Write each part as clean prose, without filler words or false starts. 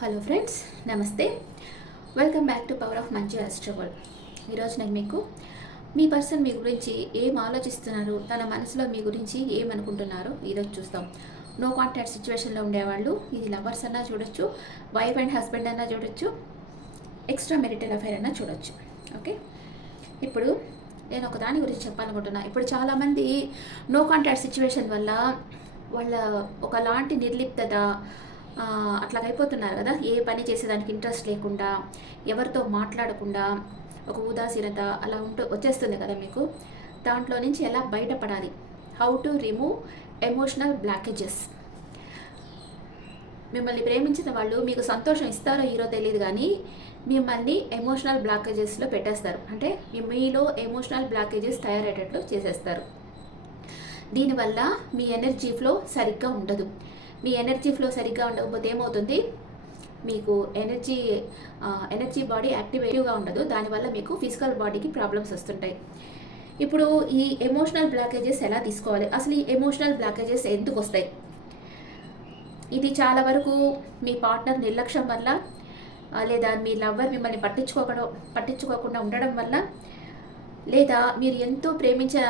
Hello friends, నమస్తే. Welcome back to power of మంచి ఆస్ట్రోవల్. ఈరోజు నేను మీకు మీ పర్సన్ మీ గురించి ఏం ఆలోచిస్తున్నారు, తన మనసులో మీ గురించి ఏమనుకుంటున్నారో ఈరోజు చూస్తాం. నో కాంటాక్ట్ సిచ్యువేషన్లో ఉండేవాళ్ళు, ఇది లవర్స్ అన్నా చూడొచ్చు, వైఫ్ అండ్ హస్బెండ్ అన్నా చూడొచ్చు, ఎక్స్ట్రా మెరిటల్ అఫైర్ అన్నా చూడొచ్చు. ఓకే, ఇప్పుడు నేను ఒక దాని గురించి చెప్పాలనుకుంటున్నా. ఇప్పుడు చాలామంది నో కాంటాక్ట్ సిచ్యువేషన్ వల్ల వాళ్ళ ఒకలాంటి నిర్లిప్తత అట్లాగైపోతున్నారు కదా. ఏ పని చేసేదానికి ఇంట్రెస్ట్ లేకుండా, ఎవరితో మాట్లాడకుండా, ఒక ఉదాసీనత అలా వచ్చేస్తుంది కదా మీకు. దాంట్లో నుంచి ఎలా బయటపడాలి, how to remove emotional blockages. మిమ్మల్ని ప్రేమించిన వాళ్ళు మీకు సంతోషం ఇస్తారో ఈరో తెలియదు, కానీ మిమ్మల్ని ఎమోషనల్ బ్లాకేజెస్లో పెట్టేస్తారు. అంటే మీలో ఎమోషనల్ బ్లాకేజెస్ తయారయ్యేటట్లు చేసేస్తారు. దీనివల్ల మీ ఎనర్జీ ఫ్లో సరిగ్గా ఉండదు. మీ ఎనర్జీ ఫ్లో సరిగ్గా ఉండకపోతే ఏమవుతుంది, మీకు ఎనర్జీ బాడీ యాక్టివేటివ్గా ఉండదు. దానివల్ల మీకు ఫిజికల్ బాడీకి ప్రాబ్లమ్స్ వస్తుంటాయి. ఇప్పుడు ఈ ఎమోషనల్ బ్లాకేజెస్ ఎలా తీసుకోవాలి, అసలు ఈ ఎమోషనల్ బ్లాకేజెస్ ఎందుకు వస్తాయి? ఇది చాలా వరకు మీ పార్ట్నర్ నిర్లక్ష్యం వల్ల, లేదా మీ లవ్వర్ మిమ్మల్ని పట్టించుకోకుండా ఉండడం వల్ల, లేదా మీరు ఎంతో ప్రేమించిన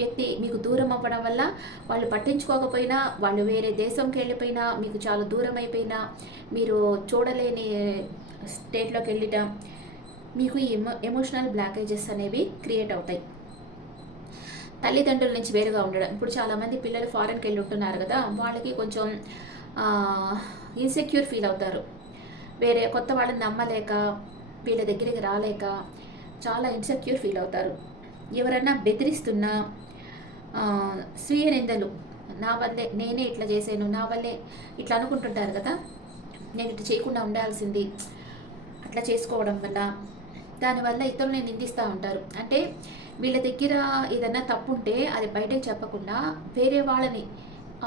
వ్యక్తి మీకు దూరం అవ్వడం వల్ల, వాళ్ళు పట్టించుకోకపోయినా, వాళ్ళు వేరే దేశంకి వెళ్ళిపోయినా, మీకు చాలా దూరం అయిపోయినా, మీరు చూడలేని స్టేట్లోకి వెళ్ళటం, మీకు ఈ ఎమోషనల్ బ్లాకేజెస్ అనేవి క్రియేట్ అవుతాయి. తల్లిదండ్రుల నుంచి వేరుగా ఉండడం. ఇప్పుడు చాలామంది పిల్లలు ఫారెన్కి వెళ్ళి ఉంటున్నారు కదా, వాళ్ళకి కొంచెం ఇన్సెక్యూర్ ఫీల్ అవుతారు. వేరే కొత్త వాళ్ళని నమ్మలేక, వీళ్ళ దగ్గరికి రాలేక చాలా ఇన్సెక్యూర్ ఫీల్ అవుతారు. ఎవరన్నా బెదిరిస్తున్నా, స్వీయ నిందలు, నా వల్లే, నేనే ఇట్లా చేశాను, నా వల్లే ఇట్లా అనుకుంటుంటారు కదా. నేను ఇట్లా చేయకుండా ఉండాల్సింది, అట్లా చేసుకోవడం వల్ల, దానివల్ల ఇతరులని నిందిస్తూ ఉంటారు. అంటే వీళ్ళ దగ్గర ఏదన్నా తప్పు ఉంటే అది బయటకు చెప్పకుండా వేరే వాళ్ళని,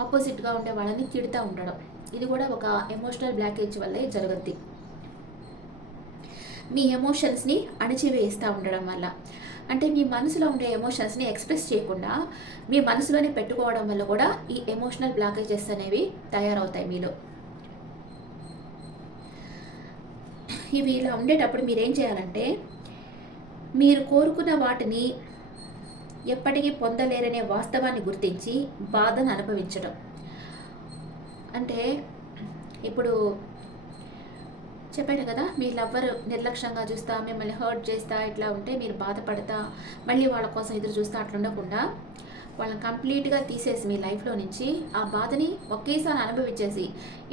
ఆపోజిట్గా ఉండే వాళ్ళని తిడుతూ ఉండడం, ఇది కూడా ఒక ఎమోషనల్ బ్లాకేజ్ వల్లే జరుగుద్ది. మీ ఎమోషన్స్ని అణిచివేస్తూ ఉండడం వల్ల, అంటే మీ మనసులో ఉండే ఎమోషన్స్ని ఎక్స్ప్రెస్ చేయకుండా మీ మనసులోనే పెట్టుకోవడం వల్ల కూడా ఈ ఎమోషనల్ బ్లాకేజెస్ అనేవి తయారవుతాయి మీలో. ఇవి ఇలా ఉండేటప్పుడు మీరేం చేయాలంటే, మీరు కోరుకున్న వాటిని ఎప్పటికీ పొందలేరనే వాస్తవాన్ని గుర్తించి బాధను అనుభవించడం. అంటే ఇప్పుడు చెప్పాను కదా, మీ లవ్వర్ నిర్లక్ష్యంగా చూస్తా, మిమ్మల్ని హర్ట్ చేస్తా, ఇట్లా ఉంటే మీరు బాధపడతా, మళ్ళీ వాళ్ళ కోసం ఎదురు చూస్తా, అట్లా ఉండకుండా వాళ్ళని కంప్లీట్గా తీసేసి మీ లైఫ్లో నుంచి ఆ బాధని ఒకేసారి అనుభవించేసి,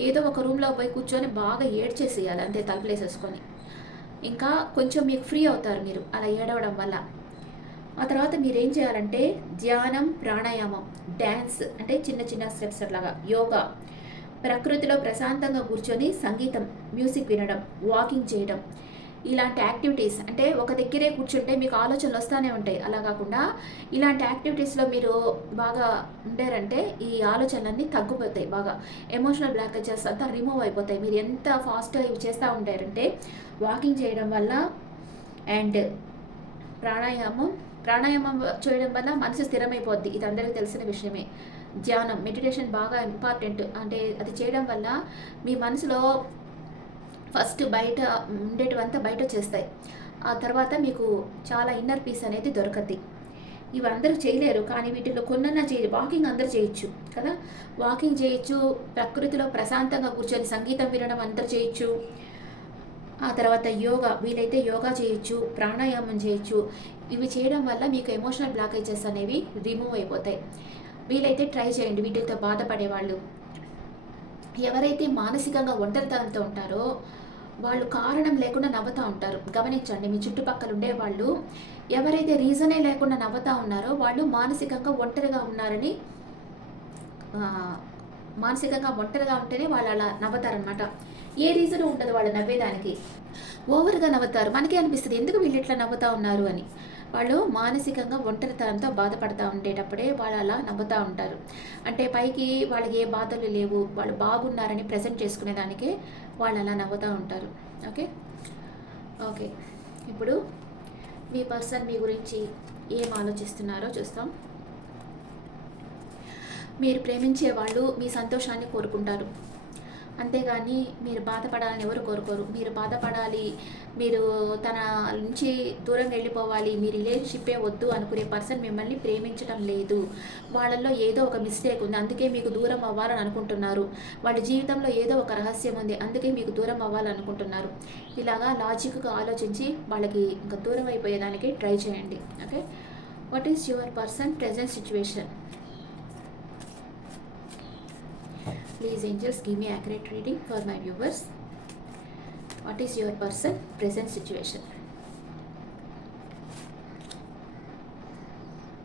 ఏదో ఒక రూమ్లో పోయి కూర్చొని బాగా ఏడ్చేసేయాలి, అంతే, తలుపులేసేసుకొని. ఇంకా కొంచెం మీకు ఫ్రీ అవుతారు మీరు అలా ఏడవడం వల్ల. ఆ తర్వాత మీరేం చేయాలంటే, ధ్యానం, ప్రాణాయామం, డ్యాన్స్, అంటే చిన్న చిన్న స్టెప్స్ అట్లాగా, యోగా, ప్రకృతిలో ప్రశాంతంగా కూర్చొని సంగీతం, మ్యూజిక్ వినడం, వాకింగ్ చేయడం, ఇలాంటి యాక్టివిటీస్. అంటే ఒక దగ్గరే కూర్చుంటే మీకు ఆలోచనలు వస్తూనే ఉంటాయి. అలా కాకుండా ఇలాంటి యాక్టివిటీస్లో మీరు బాగా ఉండారంటే ఈ ఆలోచనలన్నీ తగ్గిపోతాయి. బాగా ఎమోషనల్ బ్లాకేజెస్ అంతా రిమూవ్ అయిపోతాయి. మీరు ఎంత ఫాస్ట్గా ఇవి చేస్తూ ఉంటారంటే, వాకింగ్ చేయడం వల్ల అండ్ ప్రాణాయామం చేయడం వల్ల మనసు స్థిరమైపోద్ది. ఇది అందరికీ తెలిసిన విషయమే. ధ్యానం, మెడిటేషన్ బాగా ఇంపార్టెంట్. అంటే అది చేయడం వల్ల మీ మనసులో ఫస్ట్ బయట ఉండేటివంతా బయట వచ్చేస్తాయి. ఆ తర్వాత మీకు చాలా ఇన్నర్ పీస్ అనేది దొరకద్ది. ఇవి అందరూ చేయలేరు, కానీ వీటిలో కొన్నన్నా చేయాలి. వాకింగ్ అందరూ చేయొచ్చు కదా, వాకింగ్ చేయొచ్చు, ప్రకృతిలో ప్రశాంతంగా కూర్చొని సంగీతం వినడం అందరూ చేయొచ్చు. ఆ తర్వాత యోగా, వీలైతే యోగా చేయొచ్చు, ప్రాణాయామం చేయొచ్చు. ఇవి చేయడం వల్ల మీకు ఎమోషనల్ బ్లాకేజెస్ అనేవి రిమూవ్ అయిపోతాయి. వీలైతే ట్రై చేయండి. వీటితో బాధపడేవాళ్ళు, ఎవరైతే మానసికంగా ఒంటరితనంతో ఉంటారో వాళ్ళు కారణం లేకుండా నవ్వుతూ ఉంటారు. గమనించండి, మీ చుట్టుపక్కల ఉండేవాళ్ళు ఎవరైతే రీజనే లేకుండా నవ్వుతూ ఉన్నారో వాళ్ళు మానసికంగా ఒంటరిగా ఉన్నారని, మానసికంగా ఒంటరిగా ఉంటేనే వాళ్ళు అలా నవ్వుతారనమాట. ఏ రీజన్ ఉండదు వాళ్ళు నవ్వేదానికి, ఓవర్గా నవ్వుతారు. మనకే అనిపిస్తుంది ఎందుకు వీళ్ళు ఇట్లా నవ్వుతూ ఉన్నారు అని. వాళ్ళు మానసికంగా ఒంటరితనంతో బాధపడుతూ ఉండేటప్పుడే వాళ్ళు అలా నవ్వుతూ ఉంటారు. అంటే పైకి వాళ్ళకి ఏ బాధలు లేవు, వాళ్ళు బాగున్నారని ప్రజెంట్ చేసుకునేదానికే వాళ్ళు అలా నవ్వుతూ ఉంటారు. ఓకే, ఇప్పుడు మీ పర్సన్ మీ గురించి ఏం ఆలోచిస్తున్నారో చూస్తాం. మీరు ప్రేమించే వాళ్ళు మీ సంతోషాన్ని కోరుకుంటారు. అంతేగాని మీరు బాధపడాలని ఎవరు కోరుకోరు. మీరు బాధపడాలి, మీరు తన నుంచి దూరంగా వెళ్ళిపోవాలి, మీ రిలేషన్‌షిప్పే వద్దు అనుకునే పర్సన్ మిమ్మల్ని ప్రేమించటం లేదు. వాళ్ళలో ఏదో ఒక మిస్టేక్ ఉంది. అందుకే మీకు దూరం అవ్వాలని అనుకుంటున్నారు. వాళ్ళ జీవితంలో ఏదో ఒక రహస్యం ఉంది. అందుకే మీకు దూరం అవ్వాలనుకుంటున్నారు. ఇలాగా లాజిక్‌గా ఆలోచించి వాళ్ళకి ఇంకా దూరం అయిపోయేదానికి ట్రై చేయండి. Okay. What is your person present situation? Please angels give me accurate reading for my viewers. What is your person present situation?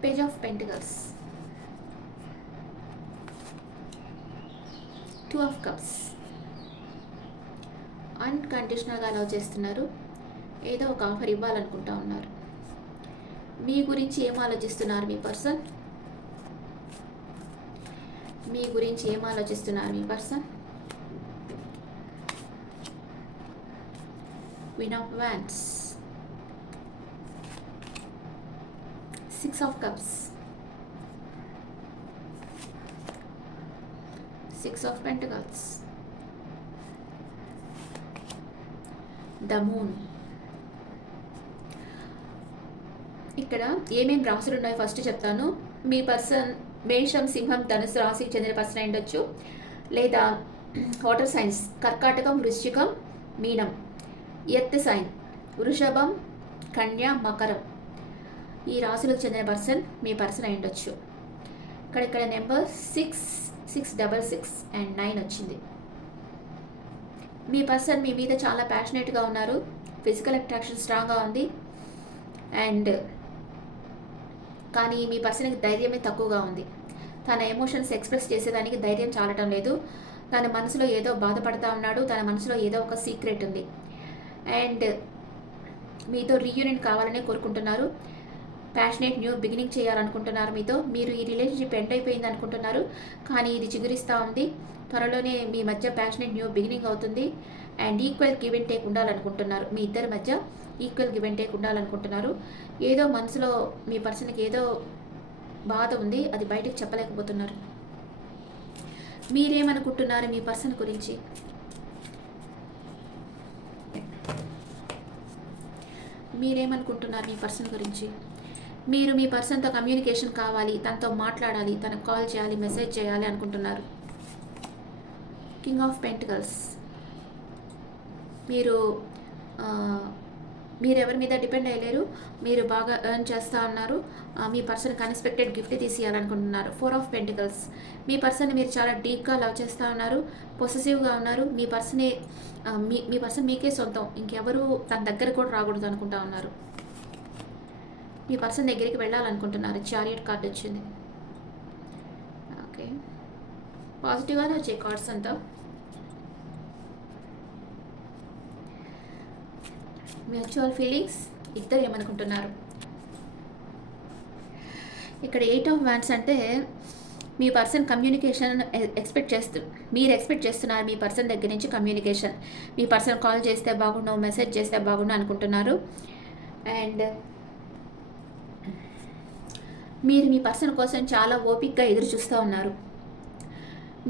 Page of Pentacles, Two of Cups. అన్కండిషనల్గా అలౌ చేస్తున్నారు. ఏదో ఒక ఆఫర్ ఇవ్వాలనుకుంటా ఉన్నారు. మీ గురించి ఏం ఆలోచిస్తున్నారు మీ పర్సన్? మీ గురించి ఏం ఆలోచిస్తున్నారు మీ person? Queen of wands, six of cups, six of pentacles, the moon. ఇక్కడ ఏమేమి రాసులు ఉన్నాయో ఫస్ట్ చెప్తాను. మీ పర్సన్ మేషం, సింహం, ధనుసు రాశికి చెందిన పర్సన్ అయి ఉండొచ్చు, లేదా వాటర్ సైన్స్ కర్కాటకం, వృశ్చికం, మీనం. ఎర్త్ సైన్ వృషభం, కన్య, మకరం. ఈ రాశులకు చెందిన పర్సన్ మీ పర్సన్ అయి ఉండొచ్చు. ఇక్కడ నెంబర్ 666 అండ్ 9 వచ్చింది. మీ పర్సన్ మీ మీద చాలా ప్యాషనేట్గా ఉన్నారు. ఫిజికల్ అట్రాక్షన్ స్ట్రాంగ్గా ఉంది. అండ్ కానీ మీ పర్సన్కి ధైర్యమే తక్కువగా ఉంది. తన ఎమోషన్స్ ఎక్స్ప్రెస్ చేసేదానికి ధైర్యం చాలటం లేదు. తన మనసులో ఏదో బాధపడతా ఉన్నాడు. తన మనసులో ఏదో ఒక సీక్రెట్ ఉంది. అండ్ మీతో రీయూనియన్ కావాలనే కోరుకుంటున్నారు. ప్యాషనేట్ న్యూ బిగినింగ్ చేయాలనుకుంటున్నారు మీతో. మీరు ఈ రిలేషన్షిప్ ఎండ్ అయిపోయింది అనుకుంటున్నారు, కానీ ఇది చిగురిస్తూ ఉంది. త్వరలోనే మీ మధ్య ప్యాషనేట్ న్యూ బిగినింగ్ అవుతుంది. And equal give and take ఉండాలనుకుంటున్నారు. మీ ఇద్దరి మధ్య ఈక్వల్ గివ్ అండ్ టేక్ ఉండాలనుకుంటున్నారు. ఏదో మనసులో మీ పర్సన్కి ఏదో బాధ ఉంది, అది బయటకు చెప్పలేకపోతున్నారు. మీరేమనుకుంటున్నారు మీ పర్సన్ గురించి? మీరేమనుకుంటున్నారు మీ పర్సన్ గురించి? మీరు మీ పర్సన్తో కమ్యూనికేషన్ కావాలి, తనతో మాట్లాడాలి, తనకు కాల్ చేయాలి, మెసేజ్ చేయాలి అనుకుంటున్నారు. King of pentacles. మీరు ఎవరి మీద డిపెండ్ అయ్యలేరు. మీరు బాగా ఎర్న్ చేస్తూ ఉన్నారు. మీ పర్సన్కి అన్ఎక్స్పెక్టెడ్ గిఫ్ట్ తీసేయాలనుకుంటున్నారు. 4 ఆఫ్ పెంటికల్స్. మీ పర్సన్ని మీరు చాలా డీప్గా లవ్ చేస్తూ ఉన్నారు. పొసెసివ్గా ఉన్నారు. మీ పర్సన్ మీకే సొంతం, ఇంకెవరు తన దగ్గర కూడా రాకూడదు అనుకుంటా ఉన్నారు. మీ పర్సన్ దగ్గరికి వెళ్ళాలనుకుంటున్నారు. చారియట్ కార్డ్ వచ్చింది. ఓకే, పాజిటివ్గానే వచ్చాయి కార్డ్స్ అంతా. Mutual feelings. ఇద్దరు ఏమనుకుంటున్నారు? ఇక్కడ 8 ఆఫ్ వాండ్స్ అంటే మీ పర్సన్ కమ్యూనికేషన్ మీరు ఎక్స్పెక్ట్ చేస్తున్నారు మీ పర్సన్ దగ్గర నుంచి కమ్యూనికేషన్. మీ పర్సన్ కాల్ చేస్తే బాగుండు, మెసేజ్ చేస్తే బాగుండు అనుకుంటున్నారు. అండ్ మీరు మీ పర్సన్ కోసం చాలా ఓపికగా ఎదురు చూస్తూ ఉన్నారు.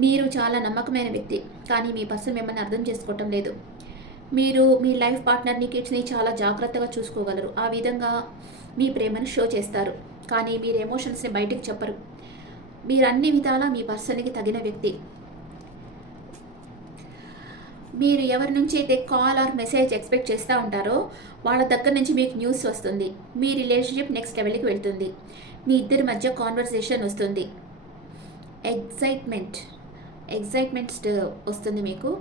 మీరు చాలా నమ్మకమైన వ్యక్తి, కానీ మీ పర్సన్ మిమ్మల్ని అర్థం చేసుకోవటం లేదు. మీరు మీ లైఫ్ పార్ట్నర్ని, కిడ్స్ని చాలా జాగ్రత్తగా చూసుకోగలరు. ఆ విధంగా మీ ప్రేమను షో చేస్తారు, కానీ మీరు ఎమోషన్స్ని బయటికి చెప్పరు. మీరు అన్ని విధాలా మీ పర్సన్కి తగిన వ్యక్తి. మీరు ఎవరి నుంచి అయితే కాల్ ఆర్ మెసేజ్ ఎక్స్పెక్ట్ చేస్తూ ఉంటారో వాళ్ళ దగ్గర నుంచి మీకు న్యూస్ వస్తుంది. మీ రిలేషన్షిప్ నెక్స్ట్ లెవెల్కి వెళ్తుంది. మీ ఇద్దరి మధ్య కాన్వర్సేషన్ వస్తుంది. ఎగ్జైట్మెంట్ వస్తుంది మీకు.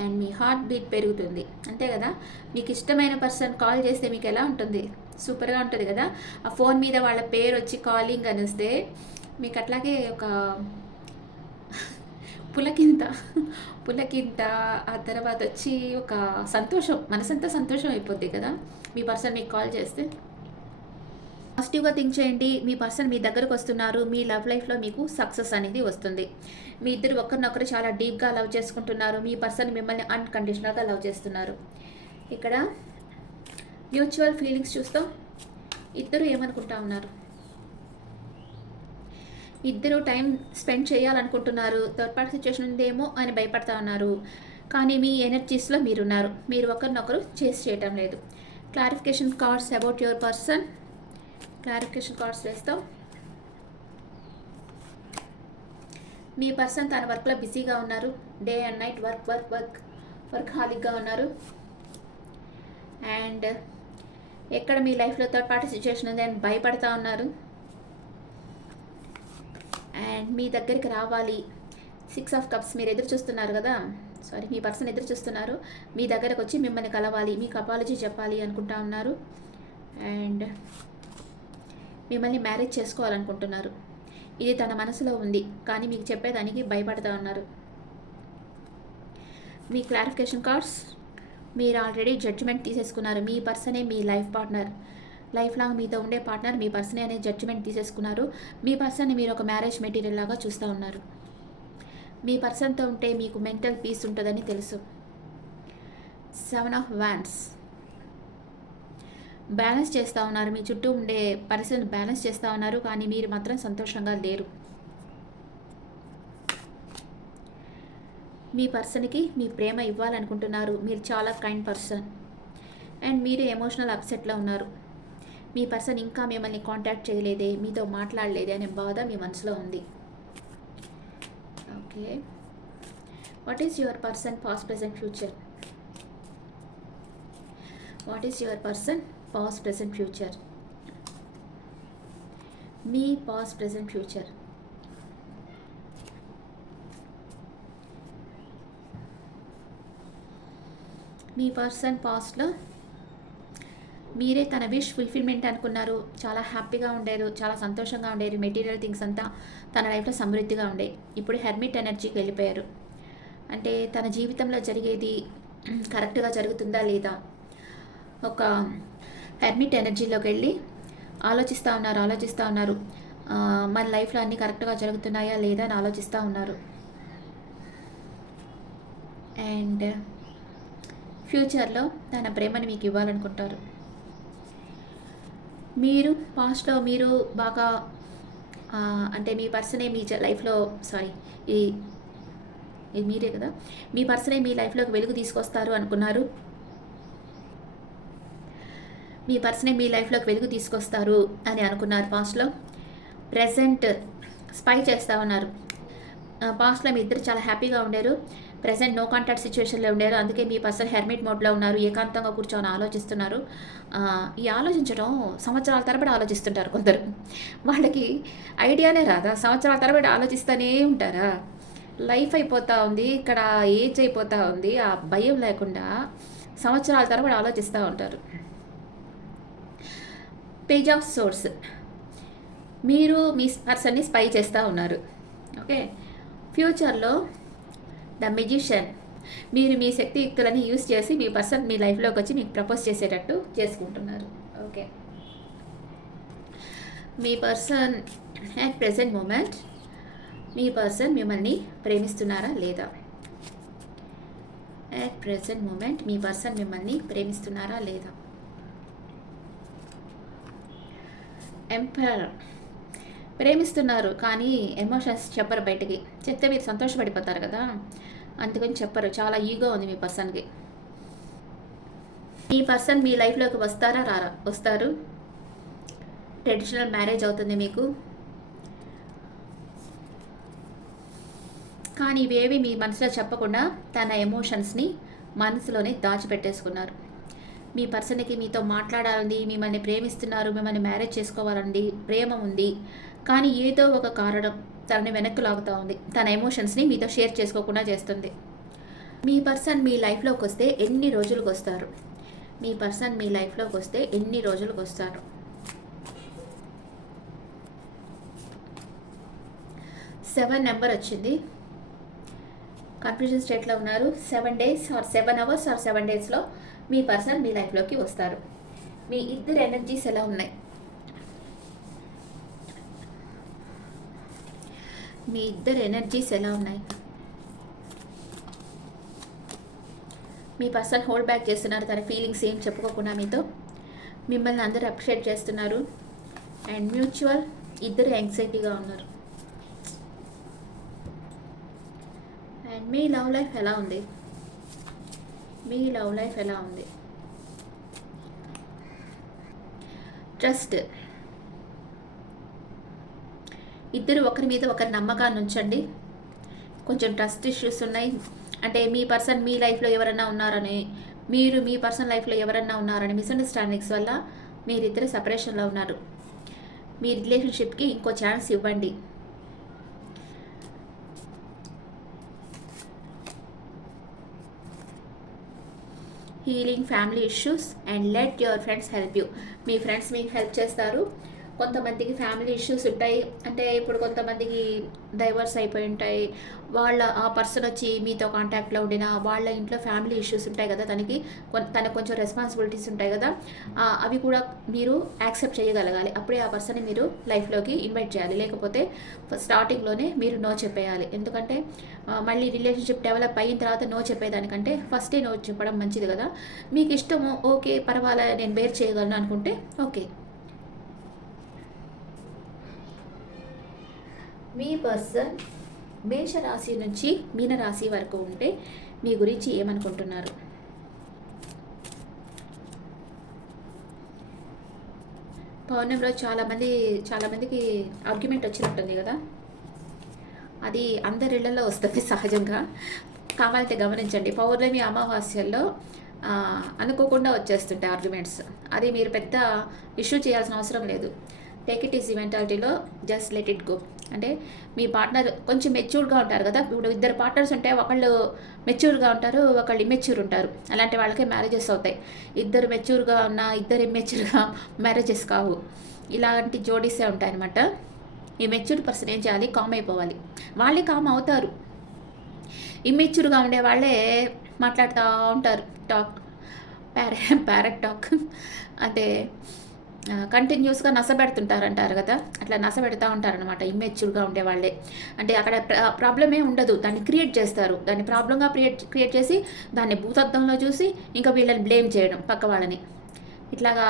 అండ్ మీ హార్ట్ బీట్ పెరుగుతుంది. అంతే కదా, మీకు ఇష్టమైన పర్సన్ కాల్ చేస్తే మీకు ఎలా ఉంటుంది? సూపర్గా ఉంటుంది కదా. ఆ ఫోన్ మీద వాళ్ళ పేరు వచ్చి కాలింగ్ అని వస్తే మీకు అట్లాగే ఒక పులకింత ఆ తర్వాత వచ్చి ఒక సంతోషం, మనసంతా సంతోషం అయిపోద్ది కదా మీ పర్సన్ మీకు కాల్ చేస్తే. పాజిటివ్గా థింక్ చేయండి. మీ పర్సన్ మీ దగ్గరకు వస్తున్నారు. మీ లవ్ లైఫ్లో మీకు సక్సెస్ అనేది వస్తుంది. మీ ఇద్దరు ఒకరినొకరు చాలా డీప్గా లవ్ చేసుకుంటున్నారు. మీ పర్సన్ మిమ్మల్ని అన్కండిషనల్గా లవ్ చేస్తున్నారు. ఇక్కడ మ్యూచువల్ ఫీలింగ్స్ చూస్తాం. ఇద్దరు ఏమనుకుంటా ఉన్నారు? ఇద్దరు టైం స్పెండ్ చేయాలనుకుంటున్నారు. థర్డ్ పార్టీ సిచ్యువేషన్ ఉందేమో అని భయపడతా ఉన్నారు. కానీ మీ ఎనర్జీస్లో మీరున్నారు. మీరు ఒకరినొకరు చేసి చేయటం లేదు. Clarification cards about your person. Clarification cards వేస్తాం. మీ పర్సన్ తన వర్క్లో బిజీగా ఉన్నారు. డే అండ్ నైట్ వర్క్ హాలిక్గా ఉన్నారు. అండ్ ఎక్కడ మీ లైఫ్లో థర్డ్ పార్టీ సిచ్యువేషన్ ఉంది అని భయపడతా ఉన్నారు. అండ్ మీ దగ్గరికి రావాలి. 6 ఆఫ్ కప్స్ మీరు ఎదురు చూస్తున్నారు కదా, మీ పర్సన్ ఎదురు చూస్తున్నారు. మీ దగ్గరకు వచ్చి మిమ్మల్ని కలవాలి, మీకు అపాలజీ చెప్పాలి అనుకుంటా ఉన్నారు. అండ్ మిమ్మల్ని మ్యారేజ్ చేసుకోవాలనుకుంటున్నారు. ఇది తన మనసులో ఉంది, కానీ మీకు చెప్పేదానికి భయపడతా ఉన్నారు. మీ క్లారిఫికేషన్ కార్డ్స్, మీరు ఆల్రెడీ జడ్జిమెంట్ తీసేసుకున్నారు. మీ పర్సనే మీ లైఫ్ పార్ట్నర్, లైఫ్ లాంగ్ మీతో ఉండే పార్ట్నర్ మీ పర్సనే అనే జడ్జిమెంట్ తీసేసుకున్నారు. మీ పర్సన్ని మీరు ఒక మ్యారేజ్ మెటీరియల్ లాగా చూస్తూ ఉన్నారు. మీ పర్సన్తో ఉంటే మీకు మెంటల్ పీస్ ఉంటుందని తెలుసు. 7 ఆఫ్ వాండ్స్, బ్యాలెన్స్ చేస్తూ ఉన్నారు. మీ చుట్టూ ఉండే పరిస్థితిని బ్యాలెన్స్ చేస్తూ ఉన్నారు, కానీ మీరు మాత్రం సంతోషంగా లేరు. మీ పర్సన్కి మీ ప్రేమ ఇవ్వాలనుకుంటున్నారు. మీరు చాలా కైండ్ పర్సన్ అండ్ మీరు ఎమోషనల్ అప్సెట్లో ఉన్నారు. మీ పర్సన్ ఇంకా మిమ్మల్ని కాంటాక్ట్ చేయలేదే, మీతో మాట్లాడలేదే అనే బాధ మీ మనసులో ఉంది. Okay, what is your person past present future? What is your person past present future? Me past present future. Me person పాస్ట్లో మీరే తన విష్ ఫుల్ఫిల్మెంట్ అనుకున్నారు. చాలా హ్యాపీగా ఉండేరు, చాలా సంతోషంగా ఉండేరు. మెటీరియల్ థింగ్స్ అంతా తన లైఫ్లో సమృద్ధిగా ఉండే. ఇప్పుడు హెర్మిట్ ఎనర్జీకి వెళ్ళిపోయారు. అంటే తన జీవితంలో జరిగేది కరెక్ట్గా జరుగుతుందా లేదా, ఒక హెర్మిట్ ఎనర్జీలోకి వెళ్ళి ఆలోచిస్తూ ఉన్నారు. మన లైఫ్లో అన్నీ కరెక్ట్గా జరుగుతున్నాయా లేదా అని ఆలోచిస్తూ ఉన్నారు. అండ్ ఫ్యూచర్లో తన ప్రేమని మీకు ఇవ్వాలనుకుంటారు. మీరు పాస్ట్లో మీరు బాగా అంటే మీ పర్సనే మీ లైఫ్లో ఇది మీరే కదా, మీ పర్సనే మీ లైఫ్లోకి వెలుగు తీసుకొస్తారు అనుకున్నారు. మీ పర్సనే మీ లైఫ్లోకి వెలుగు తీసుకొస్తారు అని అనుకున్నారు పాస్ట్లో. ప్రెజెంట్ స్పై చేస్తూ ఉన్నారు. పాస్ట్లో మీ ఇద్దరు చాలా హ్యాపీగా ఉండేరు. ప్రెజెంట్ నో కాంటాక్ట్ సిచ్యువేషన్లో ఉండారు. అందుకే మీ పర్సన్ హెర్మిట్ మోడ్లో ఉన్నారు. ఏకాంతంగా కూర్చొని ఆలోచిస్తున్నారు. ఈ ఆలోచించడం సంవత్సరాల తరబడి ఆలోచిస్తుంటారు కొందరు. వాళ్ళకి ఐడియానే రాదా, సంవత్సరాల తరబడి ఆలోచిస్తూనే ఉంటారా? లైఫ్ అయిపోతూ ఉంది, ఇక్కడ ఏజ్ అయిపోతూ ఉంది, ఆ భయం లేకుండా సంవత్సరాల తరబడి ఆలోచిస్తూ ఉంటారు. పేజ్ ఆఫ్ సోర్స్, మీరు మీ పర్సన్ని స్పై చేస్తూ ఉన్నారు. ఓకే, ఫ్యూచర్లో ద మెజిషియన్, మీరు మీ శక్తియుక్తులని యూస్ చేసి మీ పర్సన్ మీ లైఫ్లోకి వచ్చి మీకు ప్రపోజ్ చేసేటట్టు చేసుకుంటున్నారు. ఓకే, మీ పర్సన్ అట్ ప్రెజెంట్ మూమెంట్ మీ పర్సన్ మిమ్మల్ని ప్రేమిస్తున్నారా లేదా? అట్ ప్రెజెంట్ మూమెంట్ మీ పర్సన్ మిమ్మల్ని ప్రేమిస్తున్నారా లేదా? ఎంపరర్, ప్రేమిస్తున్నారు కానీ ఎమోషన్స్ చెప్పరు బయటికి. చెప్తే మీరు సంతోషపడిపోతారు కదా, అందుకని చెప్పరు. చాలా ఈగో ఉంది మీ పర్సన్కి. మీ పర్సన్ మీ లైఫ్లోకి వస్తారా రారా? వస్తారు. ట్రెడిషనల్ మ్యారేజ్ అవుతుంది మీకు. కానీ ఇవేవి మీ మనసులో చెప్పకుండా తన ఎమోషన్స్ని మనసులోనే దాచిపెట్టేసుకున్నారు. మీ పర్సన్కి మీతో మాట్లాడాలండి, మిమ్మల్ని ప్రేమిస్తున్నారు, మిమ్మల్ని మ్యారేజ్ చేసుకోవాలండి, ప్రేమ ఉంది. కానీ ఏదో ఒక కారణం తనని వెనక్కి లాగుతూ ఉంది. తన ఎమోషన్స్ని మీతో షేర్ చేసుకోకుండా చేస్తుంది. మీ పర్సన్ మీ లైఫ్లోకి వస్తే ఎన్ని రోజులకు వస్తారు? మీ పర్సన్ మీ లైఫ్లోకి వస్తే ఎన్ని రోజులకు వస్తారు? 7 నెంబర్ వచ్చింది. కన్ఫ్యూజన్ స్టేట్లో ఉన్నారు. 7 days ఆర్ 7 hours ఆర్ 7 daysలో మీ పర్సన్ మీ లైఫ్లోకి వస్తారు. మీ ఇద్దరు ఎనర్జీస్ ఎలా ఉన్నాయి? మీ ఇద్దరు ఎనర్జీస్ ఎలా ఉన్నాయి? మీ పర్సన్ హోల్డ్ బ్యాక్ చేస్తున్నారు. తన ఫీలింగ్స్ ఏం చెప్పుకోకుండా మీతో మిమ్మల్ని అందరూ అప్రిషియేట్ చేస్తున్నారు. అండ్ మ్యూచువల్ ఇద్దరు యాంగ్జైటీగా ఉన్నారు. అండ్ మీ లవ్ లైఫ్ ఎలా ఉంది? మీ లవ్ లైఫ్ ఎలా ఉంది? ట్రస్ట్, ఇద్దరు ఒకరి మీద ఒకరి నమ్మకాన్ని ఉంచండి. కొంచెం ట్రస్ట్ ఇష్యూస్ ఉన్నాయి. అంటే మీ పర్సన్ మీ లైఫ్లో ఎవరన్నా ఉన్నారని, మీరు మీ పర్సన్ లైఫ్లో ఎవరన్నా ఉన్నారని మిస్అండర్స్టాండింగ్స్ వల్ల మీరిద్దరు సపరేషన్లో ఉన్నారు. మీ రిలేషన్షిప్కి ఇంకో ఛాన్స్ ఇవ్వండి. Healing family issues and let your friends help you. Me friends మీకు హెల్ప్ చేస్తారు. కొంతమందికి ఫ్యామిలీ ఇష్యూస్ ఉంటాయి. అంటే ఇప్పుడు కొంతమందికి డైవర్స్ అయిపోయి ఉంటాయి. ఆ పర్సన్ వచ్చి మీతో కాంటాక్ట్లో ఉండిన వాళ్ళ ఇంట్లో ఫ్యామిలీ ఇష్యూస్ ఉంటాయి కదా, తనకు కొంచెం రెస్పాన్సిబిలిటీస్ ఉంటాయి కదా, అవి కూడా మీరు యాక్సెప్ట్ చేయగలగాలి. అప్పుడే ఆ పర్సన్ని మీరు లైఫ్లోకి ఇన్వైట్ చేయాలి. లేకపోతే స్టార్టింగ్లోనే మీరు నో చెప్పేయాలి. ఎందుకంటే మళ్ళీ రిలేషన్షిప్ డెవలప్ అయిన తర్వాత నో చెప్పేదానికంటే ఫస్టే నో చెప్పడం మంచిది కదా. మీకు ఇష్టము, ఓకే పర్వాలే నేను బేర్ చేయగలను అనుకుంటే ఓకే. మీ పర్సన్ మేషరాశి నుంచి మీనరాశి వరకు ఉంటే మీ గురించి ఏమనుకుంటున్నారు? పౌర్ణమిలో చాలామందికి ఆర్గ్యుమెంట్ వచ్చినట్టుంది కదా. అది అందరిళ్లలో వస్తుంది సహజంగా. కావాలంటే గమనించండి, పౌర్ణమి అమావాస్యల్లో అనుకోకుండా వచ్చేస్తుంటాయి ఆర్గ్యుమెంట్స్. అది మీరు పెద్ద ఇష్యూ చేయాల్సిన అవసరం లేదు. టేక్ ఇట్ ఈజీ మెంటాలిటీలో జస్ట్ లెట్ ఇట్ గో. అంటే మీ పార్ట్నర్ కొంచెం మెచ్యూర్డ్గా ఉంటారు కదా. ఇప్పుడు ఇద్దరు పార్ట్నర్స్ ఉంటే ఒకళ్ళు మెచ్యూర్గా ఉంటారు, ఒకళ్ళు ఇమ్మెచ్యూర్ ఉంటారు. అలాంటి వాళ్ళకే మ్యారేజెస్ అవుతాయి. ఇద్దరు మెచ్యూర్గా ఉన్న ఇద్దరు ఇమ్మెచ్యూర్గా మ్యారేజెస్ కావు. ఇలాంటి జోడీసే ఉంటాయన్నమాట. ఈ మెచ్యూర్ పర్సన్ ఏం చేయాలి? కామ్ అయిపోవాలి. వాళ్ళే కామ్ అవుతారు. ఇమ్మెచ్యూర్గా ఉండే వాళ్ళే మాట్లాడుతూ ఉంటారు. ప్యారెట్ టాక్ అంటే కంటిన్యూస్గా నసబెడుతుంటారంటారు కదా, అట్లా నసబెడతా ఉంటారనమాట ఇమ్మెచ్యూర్గా ఉండేవాళ్ళే. అంటే అక్కడ ప్రాబ్లమే ఉండదు, దాన్ని క్రియేట్ చేస్తారు. దాన్ని ప్రాబ్లంగా క్రియేట్ చేసి దాన్ని భూతత్వంలో చూసి ఇంకా వీళ్ళని బ్లేమ్ చేయడం పక్క వాళ్ళని. ఇట్లాగా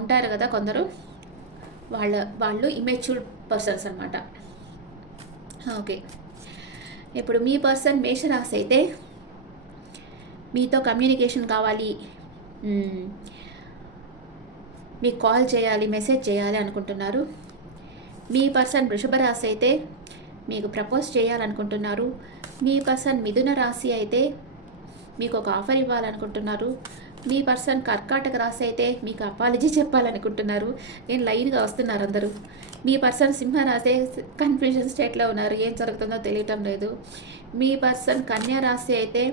ఉంటారు కదా కొందరు, వాళ్ళు ఇమ్మెచ్యూర్ పర్సన్స్ అనమాట. ఓకే, ఇప్పుడు మీ పర్సన్ మేషరాశి అయితే మీతో కమ్యూనికేషన్ కావాలి, మీకు కాల్ చేయాలి, మెసేజ్ చేయాలి అనుకుంటున్నారు. మీ పర్సన్ వృషభ రాశి అయితే మీకు ప్రపోజ్ చేయాలనుకుంటున్నారు. మీ పర్సన్ మిథున రాశి అయితే మీకు ఒక ఆఫర్ ఇవ్వాలనుకుంటున్నారు. మీ పర్సన్ కర్కాటక రాశి అయితే మీకు అపాలజీ చెప్పాలనుకుంటున్నారు. నేను లైన్గా వస్తున్నారు అందరూ. మీ పర్సన్ సింహరాశి కన్ఫ్యూజన్ స్టేట్లో ఉన్నారు, ఏం జరుగుతుందో తెలియటం లేదు. మీ పర్సన్ కన్యా రాశి అయితే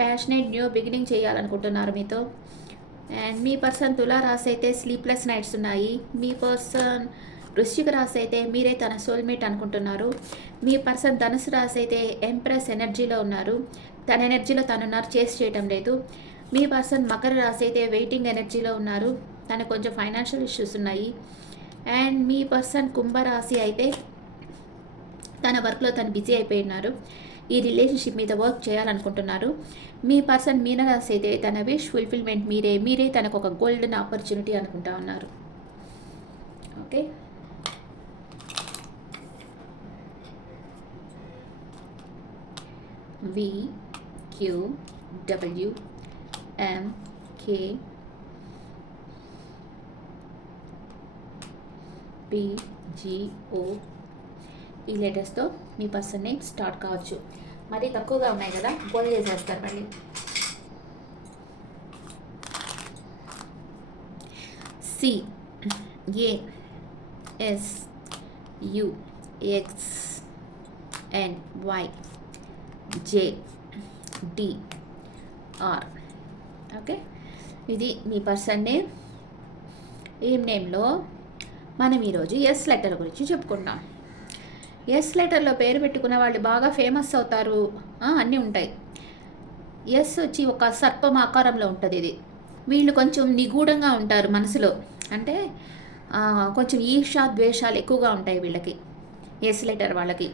ప్యాషనేట్ న్యూ బిగినింగ్ చేయాలనుకుంటున్నారు మీతో. అండ్ మీ పర్సన్ తులా రాశి అయితే స్లీప్లెస్ నైట్స్ ఉన్నాయి. మీ పర్సన్ వృశ్చిక రాశి అయితే మీరే తన సోల్మేట్ అనుకుంటున్నారు. మీ పర్సన్ ధనుసు రాశి అయితే ఎంప్రెస్ ఎనర్జీలో ఉన్నారు, తన ఎనర్జీలో తనున్నారు, చేసి చేయటం లేదు. మీ పర్సన్ మకర రాశి అయితే వెయిటింగ్ ఎనర్జీలో ఉన్నారు, తనకు కొంచెం ఫైనాన్షియల్ ఇష్యూస్ ఉన్నాయి. అండ్ మీ పర్సన్ కుంభరాశి అయితే తన వర్క్లో తను బిజీ అయిపోయి ఉన్నారు, ఈ రిలేషన్షిప్ మీద వర్క్ చేయాలనుకుంటున్నారు. మీ పర్సన్ మీనరాశి అయితే తన విష్ ఫుల్ఫిల్మెంట్ మీరే తనకు ఒక గోల్డెన్ ఆపర్చునిటీ అనుకుంటా ఉన్నారు. ఓకే, VQWMKPGO ఈ లెటర్స్తో మీ పర్సన్ నేమ్ స్టార్ట్ కావచ్చు. మరీ తక్కువగా ఉన్నాయి కదా, గోల్ చేసేస్తారు మళ్ళీ. CASUXNYJDR. ఓకే, ఇది మీ పర్సన్ నేమ్. ఈ నేమ్లో మనం ఈరోజు ఎస్ లెటర్ గురించి చెప్పుకుంటాం. ఎస్ లెటర్లో పేరు పెట్టుకున్న వాళ్ళు బాగా ఫేమస్ అవుతారు, అన్నీ ఉంటాయి. ఎస్ వచ్చి ఒక సర్పం ఆకారంలో ఉంటుంది ఇది. వీళ్ళు కొంచెం నిగూఢంగా ఉంటారు మనసులో, అంటే కొంచెం ఈర్ష్య ద్వేషాలు ఎక్కువగా ఉంటాయి వీళ్ళకి. ఎస్ లెటర్ వాళ్ళకి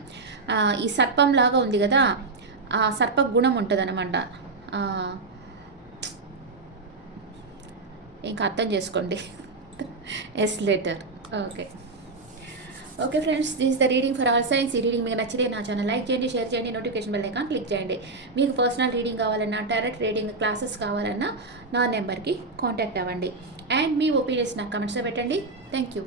ఈ సర్పం లాగా ఉంది కదా, ఆ సర్ప గుణం ఉంటుంది అనమాట. ఇంకా అర్థం చేసుకోండి S letter. Okay, okay friends, this is the reading for all science. ఈ రీడింగ్ మీకు నచ్చితే నా ఛానల్ లైక్ చేయండి, షేర్ చేయండి, నోటిఫికేషన్ బెల్ ఐకాన్ క్లిక్ చేయండి. మీకు పర్సనల్ రీడింగ్ కావాలన్నా, టారెట్ రీడింగ్ క్లాసెస్ కావాలన్నా నా నెంబర్కి కాంటాక్ట్ అవ్వండి. అండ్ మీ ఒపీనియన్స్ నాకు కమెంట్స్లో పెట్టండి. Thank you.